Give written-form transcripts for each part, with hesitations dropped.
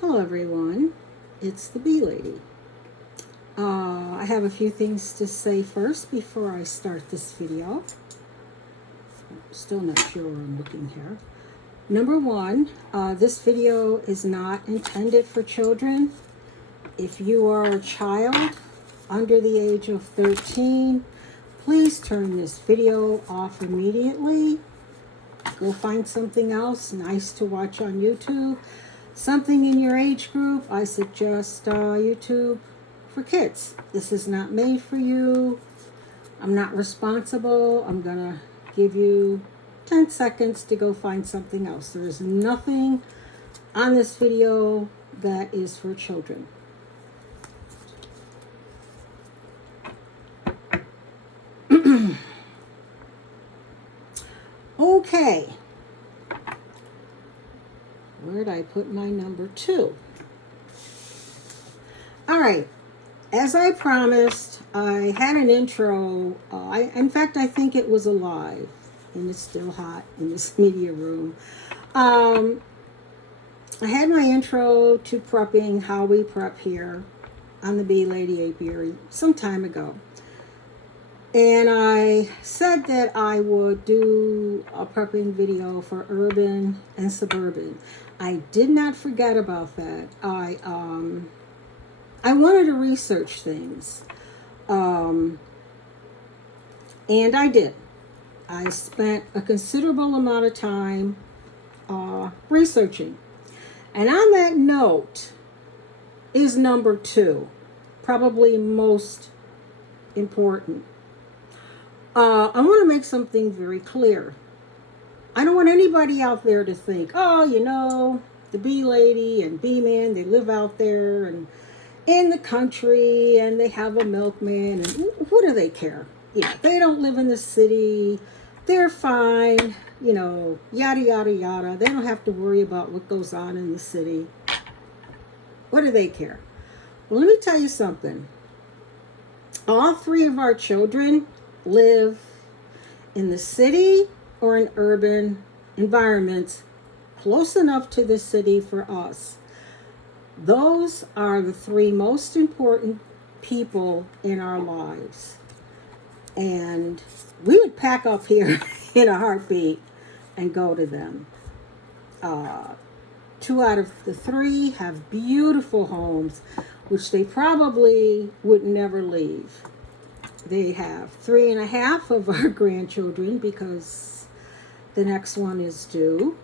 Hello everyone, it's the Bee Lady. I have a few things to say first before I start this video. I'm still not sure where I'm looking here. Number one, this video is not intended for children. If you are a child under the age of 13, please turn this video off immediately. Go find something else nice to watch on YouTube. Something in your age group. I suggest YouTube for kids. This is not made for you. I'm not responsible. I'm gonna give you 10 seconds to go find something else. There is nothing on this video that is for children. Okay. Where did I put my number 2? All right. As I promised, I had an intro. In fact, I think it was alive, and it's still hot in this media room. I had my intro to prepping, how we prep here on the Bee Lady Apiary some time ago. And I said that I would do a prepping video for urban and suburban. I did not forget about that. I wanted to research things. And I did. I spent a considerable amount of time researching. And on that note is number 2, probably most important. I want to make something very clear. I don't want anybody out there to think, oh, you know, the Bee Lady and Bee Man, they live out there and in the country and they have a milkman and what do they care? Yeah, they don't live in the city. They're fine, you know, yada, yada, yada. They don't have to worry about what goes on in the city. What do they care? Well, let me tell you something. All 3 of our children live in the city or in urban environments close enough to the city for us. Those are the 3 most important people in our lives. And we would pack up here in a heartbeat and go to them. 2 out of the 3 have beautiful homes, which they probably would never leave. They have 3.5 of our grandchildren because the next one is due.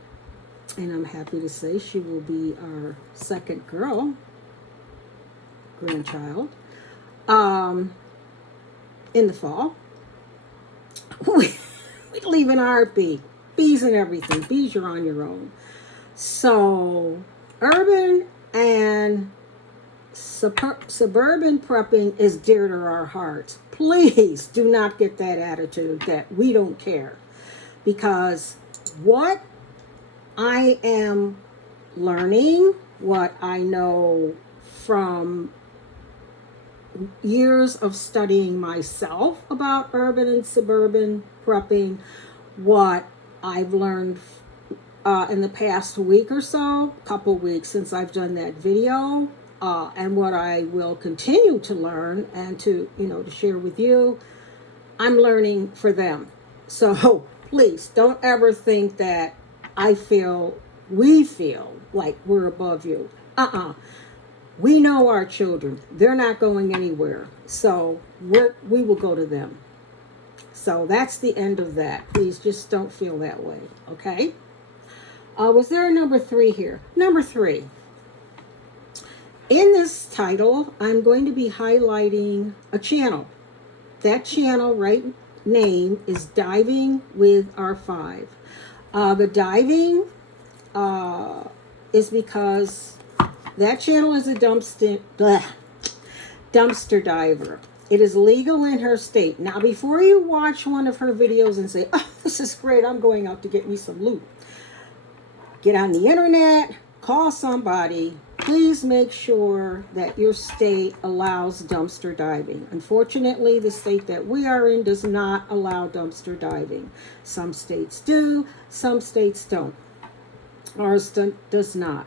And I'm happy to say she will be our second girl, grandchild, in the fall. We leave in a heartbeat. Bees and everything. Bees, you're on your own. So, urban and suburban prepping is dear to our hearts. Please do not get that attitude that we don't care. Because what I am learning, what I know from years of studying myself about urban and suburban prepping, what I've learned in the past week or so, couple weeks since I've done that video, and what I will continue to learn and to share with you, I'm learning for them. So please don't ever think that we feel like we're above you. We know our children. They're not going anywhere. So we will go to them. So that's the end of that. Please just don't feel that way. Okay? Was there a number 3 here? Number 3. In this title, I'm going to be highlighting a channel. That channel name is Diving with R-5. The diving is because that channel is a dumpster diver. It is legal in her state. Now, before you watch one of her videos and say, oh, this is great, I'm going out to get me some loot, get on the internet, call somebody. Please make sure that your state allows dumpster diving. Unfortunately, the state that we are in does not allow dumpster diving. Some states do, some states don't. Ours does not.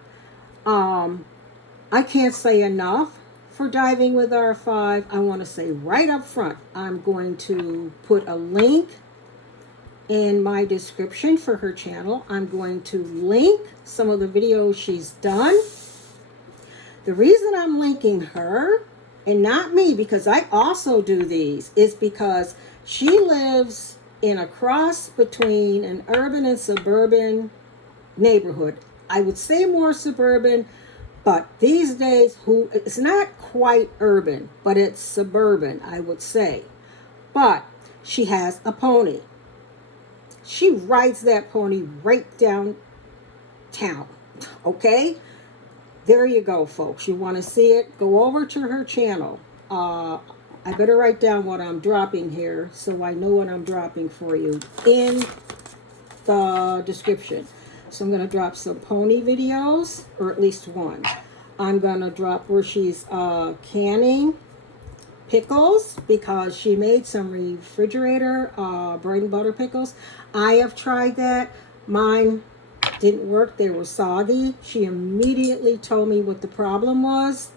I can't say enough for diving with R-5. I want to say right up front, I'm going to put a link in my description for her channel. I'm going to link some of the videos she's done. The reason I'm linking her and not me, because I also do these, is because she lives in a cross between an urban and suburban neighborhood. I would say more suburban, but these days, it's not quite urban, but it's suburban, I would say. But she has a pony. She rides that pony right downtown. Okay? There you go, folks. You want to see it? Go over to her channel. I better write down what I'm dropping here so I know what I'm dropping for you in the description. So I'm going to drop some pony videos, or at least one. I'm going to drop where she's canning pickles, because she made some refrigerator bread and butter pickles. I have tried that. Mine didn't work. They were soggy. She immediately told me what the problem was.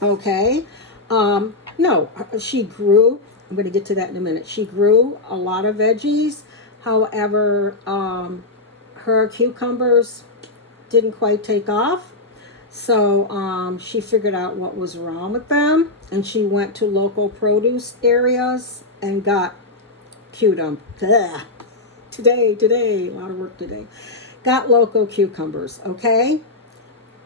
Okay. No, she grew. I'm going to get to that in a minute. She grew a lot of veggies. However, her cucumbers didn't quite take off. So she figured out what was wrong with them, and she went to local produce areas and got today, a lot of work today. Got local cucumbers, okay?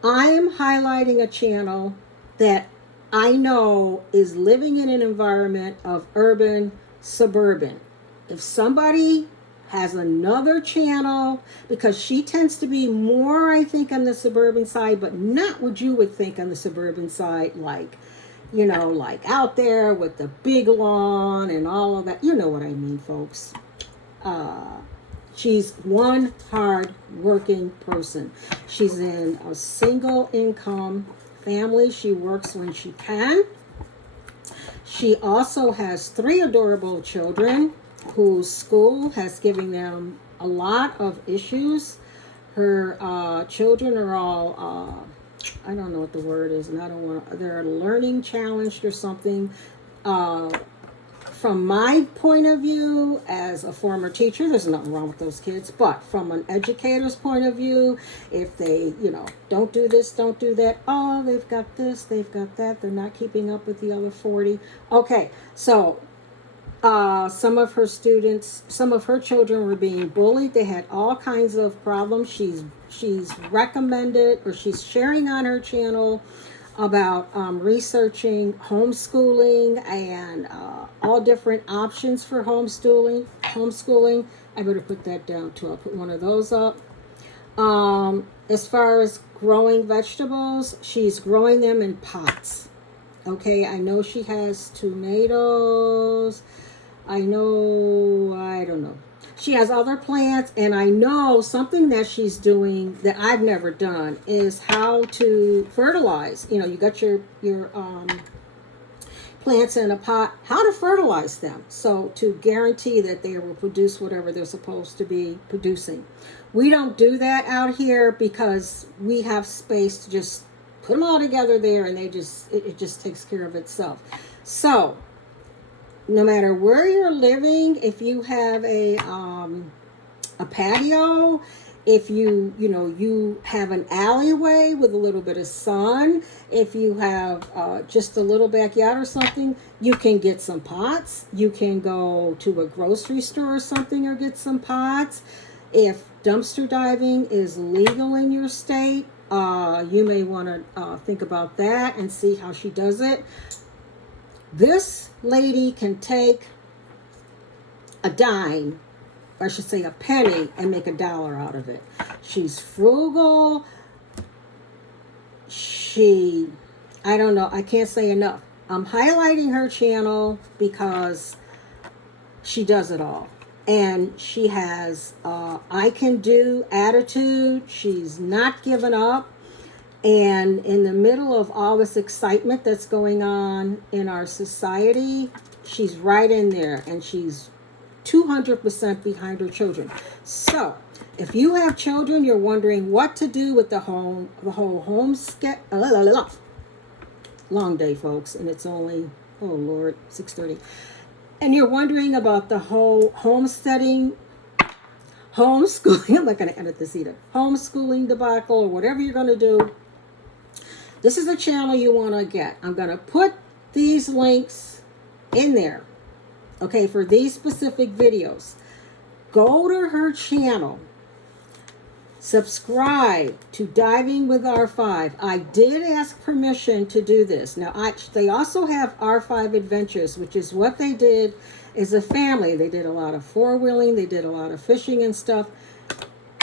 I am highlighting a channel that I know is living in an environment of urban, suburban. If somebody has another channel, because she tends to be more, I think, on the suburban side, but not what you would think on the suburban side, like, you know, like out there with the big lawn and all of that. You know what I mean, folks. She's one hard working person. She's in a single income family. She works when she can. She also has 3 adorable children whose school has given them a lot of issues. Her children are all, I don't know what the word is, and I don't want to, they're learning challenged or something. From my point of view, as a former teacher, there's nothing wrong with those kids. But from an educator's point of view, if they, you know, don't do this, don't do that, oh, they've got this, they've got that, they're not keeping up with the other 40. Okay, so some of her students, some of her children were being bullied. They had all kinds of problems. She's recommended, or she's sharing on her channel about researching homeschooling and all different options for homeschooling. I better put that down too. I'll put one of those up. As far as growing vegetables, she's growing them in pots. Okay, I know she has tomatoes. I don't know. She has other plants, and I know something that she's doing that I've never done is how to fertilize. You know, you got your plants in a pot, how to fertilize them, so to guarantee that they will produce whatever they're supposed to be producing. We don't do that out here because we have space to just put them all together there, and it just takes care of itself. So no matter where you're living, if you have a patio, if you have an alleyway with a little bit of sun, if you have just a little backyard or something, you can get some pots. You can go to a grocery store or something or get some pots. If dumpster diving is legal in your state, you may want to think about that and see how she does it. This lady can take a dime, or I should say a penny, and make $1 out of it. She's frugal. I don't know, I can't say enough. I'm highlighting her channel because she does it all. And she has I can do attitude. She's not given up. And in the middle of all this excitement that's going on in our society, she's right in there, and she's 200% behind her children. So If you have children, you're wondering what to do with the whole home long day, folks, and it's only, oh Lord, 6:30. And you're wondering about the whole homeschooling, I'm not going to edit this either, homeschooling debacle or whatever you're going to do, this is a channel you want to get. I'm going to put these links in there, okay, for these specific videos. Go to her channel. Subscribe to Diving with R-5. I did ask permission to do this. Now, they also have R-5 Adventures, which is what they did as a family. They did a lot of four-wheeling. They did a lot of fishing and stuff.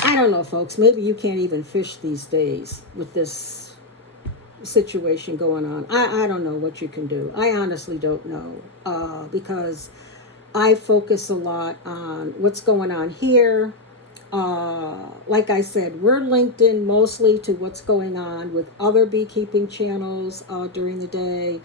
I don't know, folks. Maybe you can't even fish these days with this situation going on. I don't know what you can do. I honestly don't know, because I focus a lot on what's going on here. Like I said, we're linked in mostly to what's going on with other beekeeping channels during the day,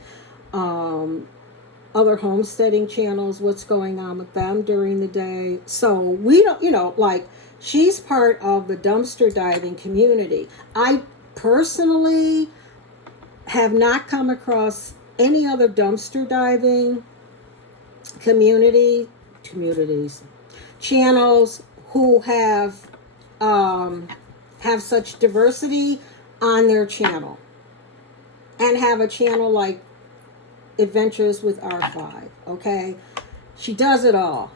other homesteading channels, what's going on with them during the day. So we don't, like, she's part of the dumpster diving community. I personally have not come across any other dumpster diving communities, channels who have such diversity on their channel and have a channel like Adventures with R-5, okay? She does it all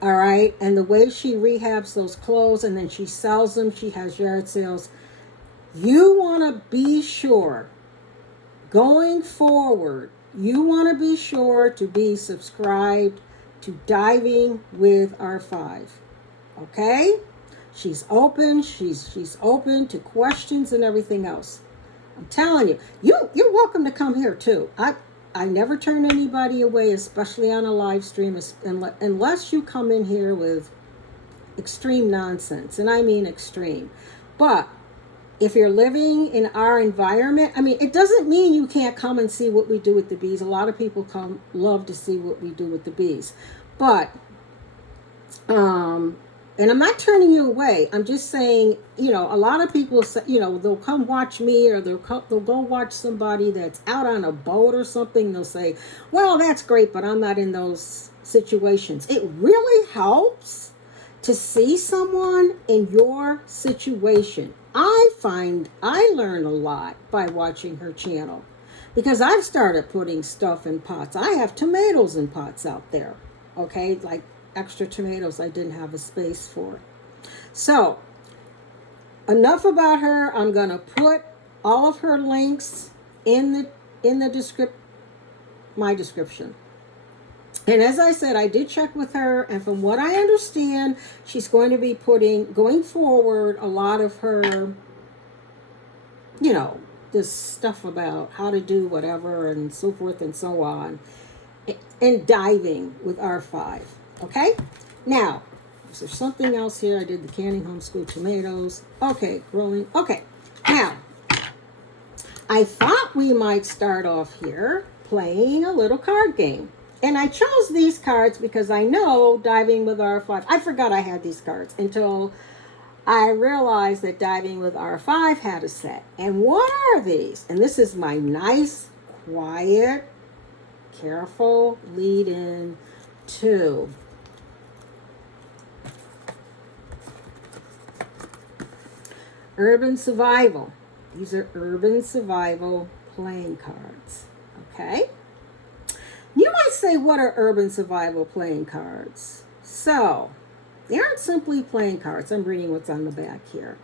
right? And the way she rehabs those clothes and then she sells them, she has yard sales. You want to be sure, going forward, you want to be sure to be subscribed to Diving with R-5. Okay? She's open. She's open to questions and everything else. I'm telling you, you're welcome to come here too. I never turn anybody away, especially on a live stream, unless you come in here with extreme nonsense, and I mean extreme. But if you're living in our environment, I mean, it doesn't mean you can't come and see what we do with the bees. A lot of people love to see what we do with the bees. But, and I'm not turning you away. I'm just saying, a lot of people say, they'll come watch me, or they'll go watch somebody that's out on a boat or something. They'll say, well, that's great, but I'm not in those situations. It really helps to see someone in your situation. I find I learn a lot by watching her channel, because I've started putting stuff in pots. I have tomatoes in pots out there, okay, like extra tomatoes I didn't have a space for. So enough about her. I'm gonna put all of her links in the my description. And as I said, I did check with her, and from what I understand, she's going to be going forward, a lot of her, this stuff about how to do whatever and so forth and so on, and Diving with R-5. Okay? Now, is there something else here? I did the canning homeschool tomatoes. Okay, growing. Okay, now, I thought we might start off here playing a little card game. And I chose these cards because I know Diving with R-5, I forgot I had these cards until I realized that Diving with R-5 had a set. And what are these? And this is my nice, quiet, careful lead in to Urban Survival. These are Urban Survival playing cards. Okay? You might say, what are Urban Survival playing cards? So, they aren't simply playing cards. I'm reading what's on the back here.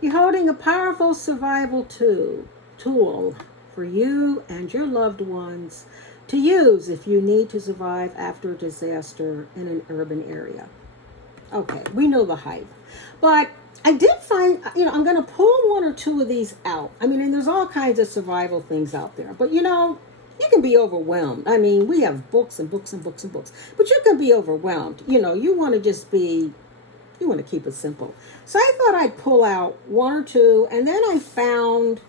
You're holding a powerful survival tool for you and your loved ones to use if you need to survive after a disaster in an urban area. Okay, we know the hype. But I did find, I'm going to pull one or two of these out. I mean, and there's all kinds of survival things out there. But, you can be overwhelmed. I mean, we have books and books and books and books. But you can be overwhelmed. You want to you want to keep it simple. So I thought I'd pull out one or two. And then I found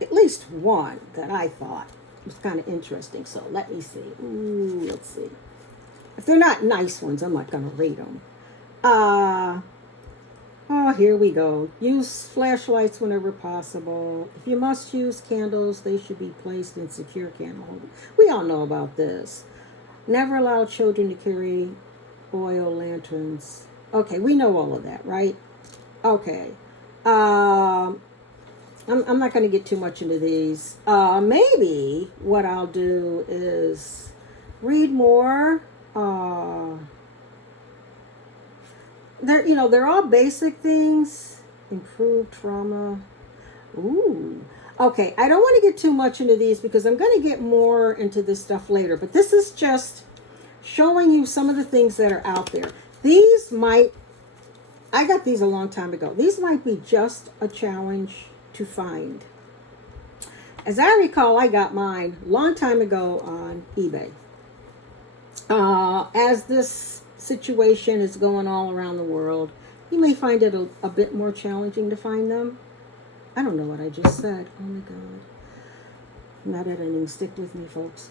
at least one that I thought was kind of interesting. So let's see. If they're not nice ones, I'm not going to read them. Uh, oh, here we go. Use flashlights whenever possible. If you must use candles, they should be placed in secure candle holders. We all know about this. Never allow children to carry oil lanterns. Okay, we know all of that, right? Okay. I'm not going to get too much into these. Maybe what I'll do is read more. They're all basic things. Improve trauma. Ooh. Okay, I don't want to get too much into these because I'm going to get more into this stuff later. But this is just showing you some of the things that are out there. I got these a long time ago. These might be just a challenge to find. As I recall, I got mine a long time ago on eBay. As this situation is going all around the world, you may find it a bit more challenging to find them. I don't know what I just said. Oh my God. I'm not editing. Stick with me, folks.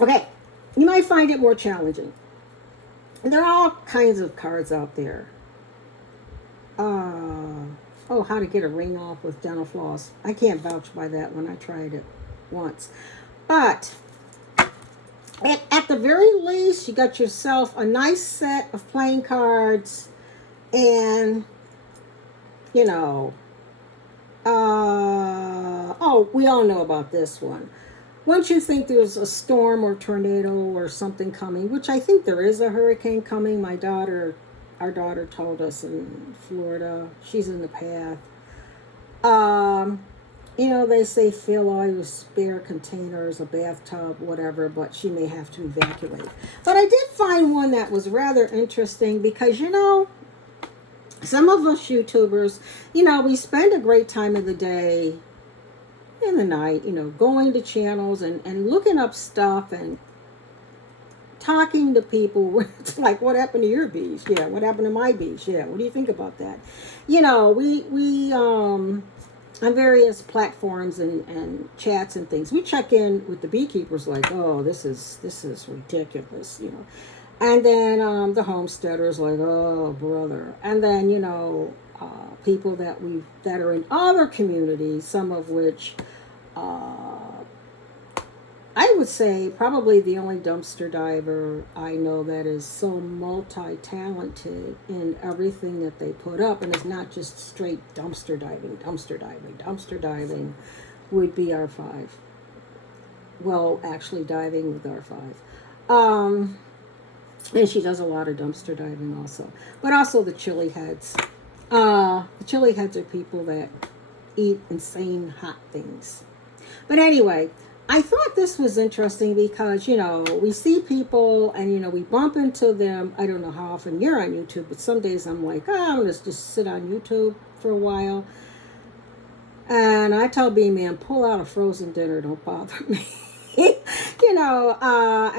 Okay. You might find it more challenging. There are all kinds of cards out there. How to get a ring off with dental floss. I can't vouch by that one. I tried it once. But at the very least, you got yourself a nice set of playing cards. And, we all know about this one. Once you think there's a storm or tornado or something coming, which I think there is a hurricane coming. Our daughter told us in Florida, she's in the path. They say fill all your spare containers, a bathtub, whatever, but she may have to evacuate. But I did find one that was rather interesting because, some of us YouTubers, we spend a great time of the day in the night, going to channels and looking up stuff and talking to people. It's like, what happened to your beach? Yeah, what happened to my beach? Yeah, what do you think about that? We on various platforms and chats and things, we check in with the beekeepers like, oh, this is ridiculous, And then the homesteaders like, oh, brother. And then, people that are in other communities, some of which I would say probably the only dumpster diver I know that is so multi-talented in everything that they put up, and it's not just straight dumpster diving would be R-5. Well, actually diving with R-5. And she does a lot of dumpster diving also. But also the chili heads. The chili heads are people that eat insane hot things. But anyway, I thought this was interesting because, we see people and, we bump into them. I don't know how often you're on YouTube, but some days I'm like, I'm going to just sit on YouTube for a while. And I tell B-Man, pull out a frozen dinner, don't bother me. And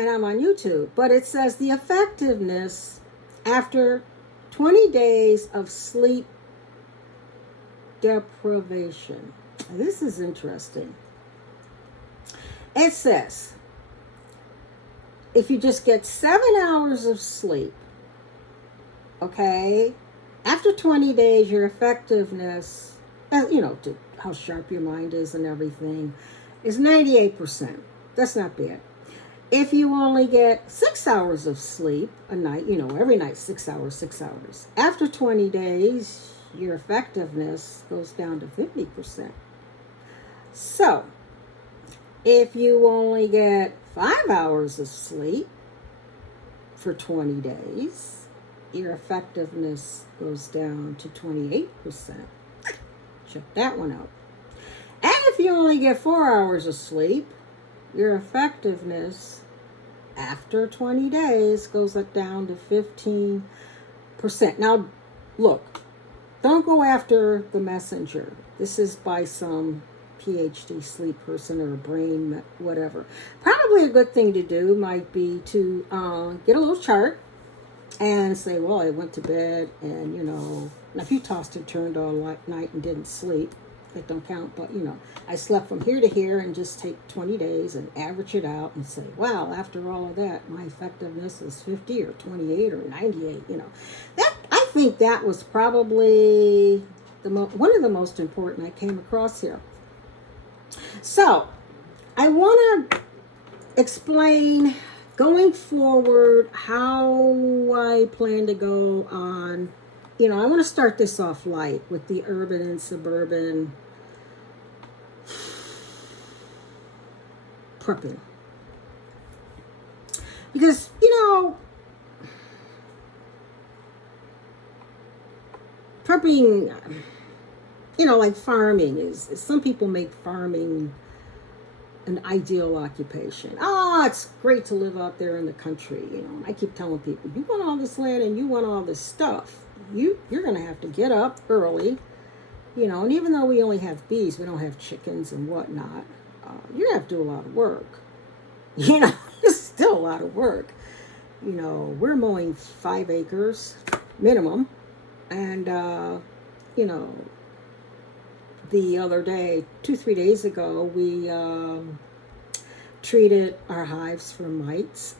I'm on YouTube. But it says the effectiveness after 20 days of sleep deprivation. This is interesting. It says, if you just get 7 hours of sleep, okay, after 20 days, your effectiveness, to how sharp your mind is and everything, is 98%. That's not bad. If you only get 6 hours of sleep a night, every night, 6 hours, after 20 days, your effectiveness goes down to 50%. So, if you only get 5 hours of sleep for 20 days, your effectiveness goes down to 28%. Check that one out. And if you only get 4 hours of sleep, your effectiveness after 20 days goes down to 15%. Now, look, don't go after the messenger. This is by some PhD sleep person or a brain, whatever. Probably a good thing to do might be to get a little chart and say, well, I went to bed and, if you tossed and turned all night and didn't sleep, That don't count, but you know, I slept from here to here and just take 20 days and average it out and say, wow, after all of that, my effectiveness is 50 or 28 or 98, you know. That, I think that was probably one of the most important I came across here. So, I want to explain going forward how I plan to go on. You know, I want to start this off light with the urban and suburban prepping. Because, you know, prepping, you know, like farming is some people make farming an ideal occupation. Oh, it's great to live out there in the country. You know, I keep telling people, you want all this land and you want all this stuff. You're going to have to get up early, you know, and even though we only have bees, we don't have chickens and whatnot. You're going to have to do a lot of work. You know, it's still a lot of work. You know, we're mowing 5 acres minimum. And, you know, the other day, 2-3 days ago, we treated our hives for mites,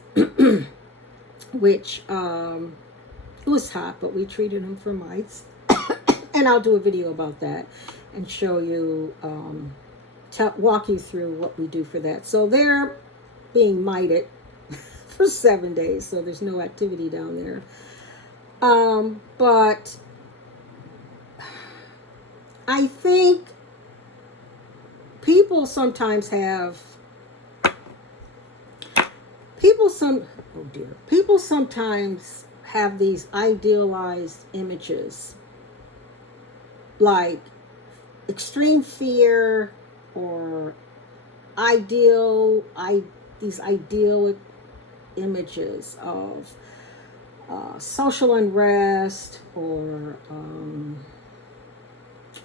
which it was hot, but we treated them for mites. And I'll do a video about that and show you, walk you through what we do for that. So they're being mited for 7 days, so there's no activity down there. But I think people sometimes have, people sometimes have these idealized images, like extreme fear or these idyllic images of social unrest or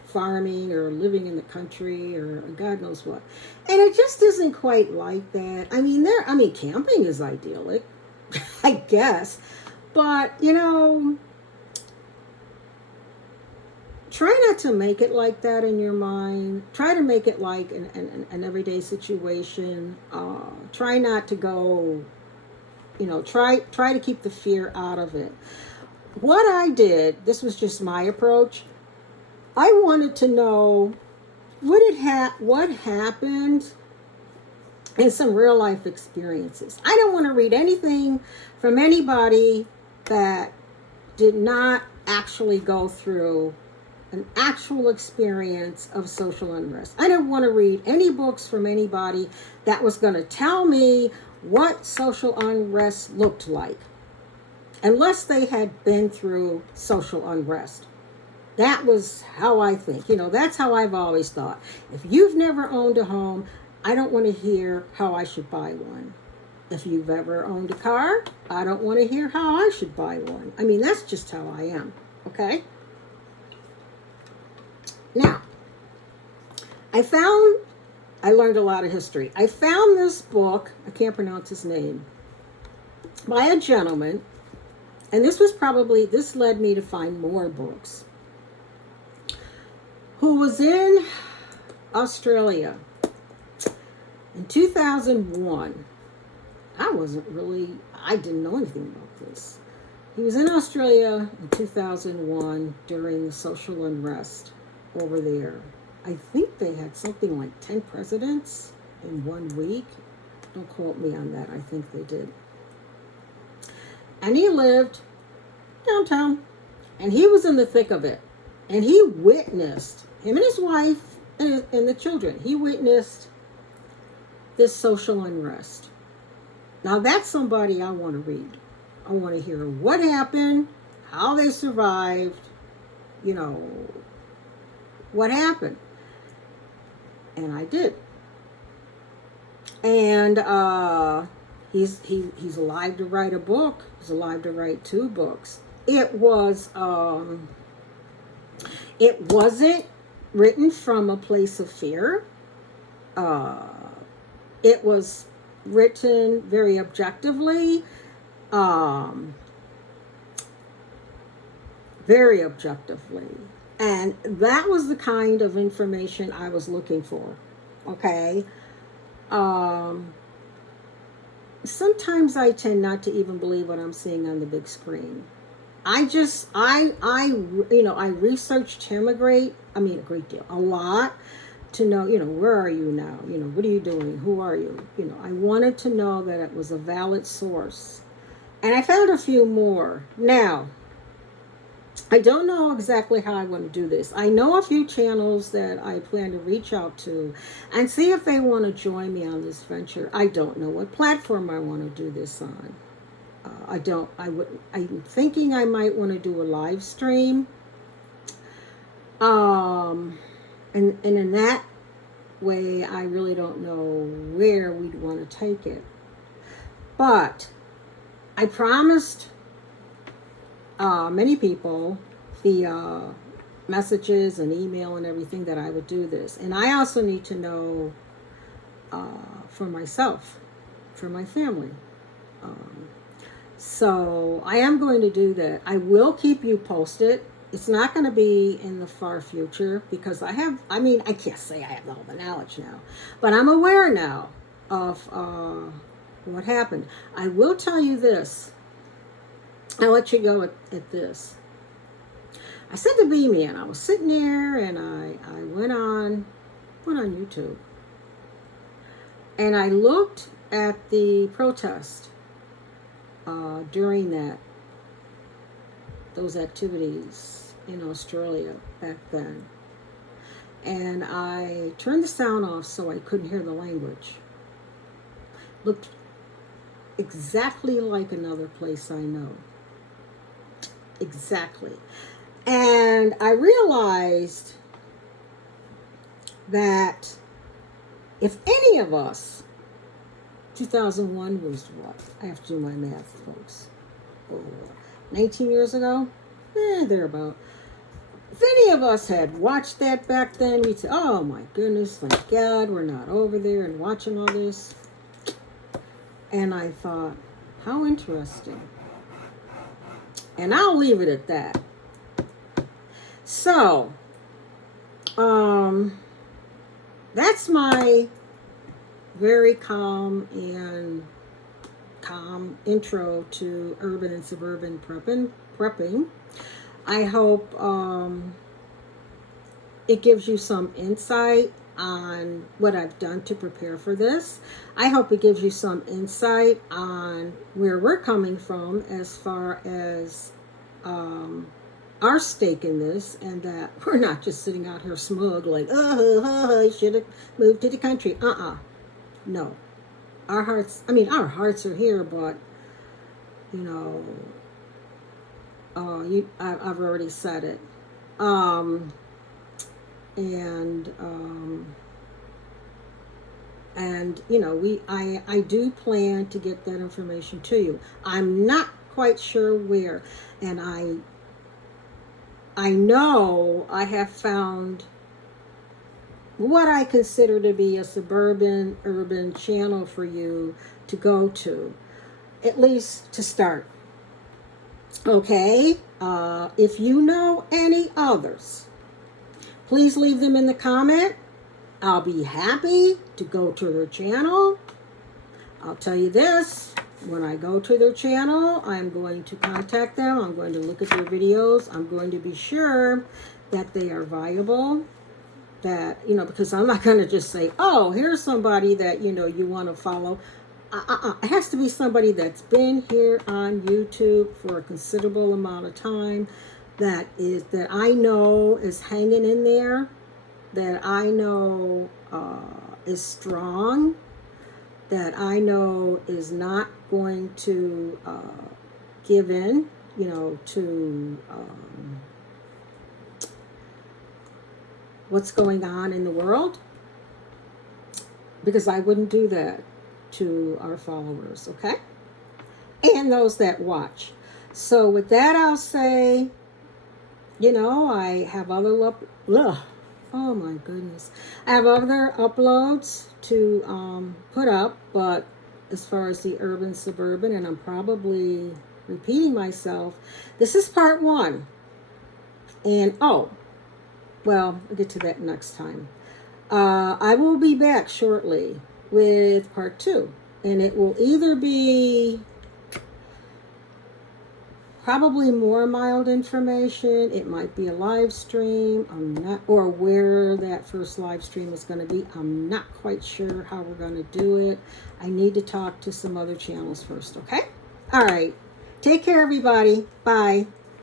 farming or living in the country or God knows what. And it just isn't quite like that. I mean, camping is idyllic, I guess. But, you know, try not to make it like that in your mind. Try to make it like an everyday situation. Try not to go, you know, try to keep the fear out of it. What I did, this was just my approach. I wanted to know what happened in some real life experiences. I don't want to read anything from anybody that did not actually go through an actual experience of social unrest. I don't want to read any books from anybody that was going to tell me what social unrest looked like, unless they had been through social unrest. That was how I think. You know, that's how I've always thought. If you've never owned a home, I don't want to hear how I should buy one. If you've ever owned a car, I don't want to hear how I should buy one. I mean, that's just how I am. Okay? Now, I learned a lot of history. I found this book, I can't pronounce his name, by a gentleman, and this led me to find more books, who was in Australia in 2001. I didn't know anything about this. He was in Australia in 2001 during the social unrest over there. I think they had something like 10 presidents in 1 week. Don't quote me on that. I think they did. And he lived downtown. And he was in the thick of it. And he witnessed, him and his wife and the children, he witnessed this social unrest. Now that's somebody I want to read. I want to hear what happened, how they survived, you know, what happened. And I did. And he's alive to write a book. He's alive to write 2 books. It wasn't written from a place of fear. It was written very objectively. Very objectively. And that was the kind of information I was looking for. Okay. Sometimes I tend not to even believe what I'm seeing on the big screen. I researched him a great deal, a lot, to know, where are you now? What are you doing? Who are you? I wanted to know that it was a valid source. And I found a few more. Now, I don't know exactly how I want to do this. I know a few channels that I plan to reach out to and see if they want to join me on this venture. I don't know what platform I want to do this on. I'm thinking I might want to do a live stream. And in that way, I really don't know where we'd want to take it. But I promised many people via messages and email and everything that I would do this. And I also need to know for myself, for my family. So I am going to do that. I will keep you posted. It's not going to be in the far future because I can't say I have all the knowledge now, but I'm aware now of what happened. I will tell you this. I'll let you go at this. I said to B-Man, I was sitting there and I went on YouTube and I looked at the protest during those activities in Australia back then. And I turned the sound off so I couldn't hear the language. Looked exactly like another place I know. Exactly. And I realized that if any of us, 2001 was what? I have to do my math, folks. 19 years ago? Thereabout. If any of us had watched that back then, we'd say, oh my goodness, thank God we're not over there and watching all this. And I thought, how interesting. And I'll leave it at that. So, that's my very calm intro to urban and suburban prepping. I hope it gives you some insight on what I've done to prepare for this. I hope it gives you some insight on where we're coming from as far as our stake in this, and that we're not just sitting out here smug like, I should have moved to the country. No. Our hearts are here, but I've already said it. I do plan to get that information to you. I'm not quite sure where, and I know I have found what I consider to be a suburban urban channel for you to go to, at least to start. Okay, if you know any others, please leave them in the comment. I'll be happy to go to their channel. I'll tell you this, when I go to their channel, I'm going to contact them. I'm going to look at their videos. I'm going to be sure that they are viable. That, because I'm not going to just say, oh, here's somebody that, you want to follow. It has to be somebody that's been here on YouTube for a considerable amount of time, that I know is hanging in there, that I know is strong, that I know is not going to give in, to what's going on in the world, because I wouldn't do that to our followers, okay? And those that watch. So with that, I'll say, I have other oh my goodness. I have other uploads to put up, but as far as the urban suburban, and I'm probably repeating myself, this is part 1. And Well, I'll get to that next time. I will be back shortly with part 2. And it will either be probably more mild information. It might be a live stream. I'm not, or where that first live stream is going to be. I'm not quite sure how we're going to do it. I need to talk to some other channels first, okay? All right. Take care, everybody. Bye.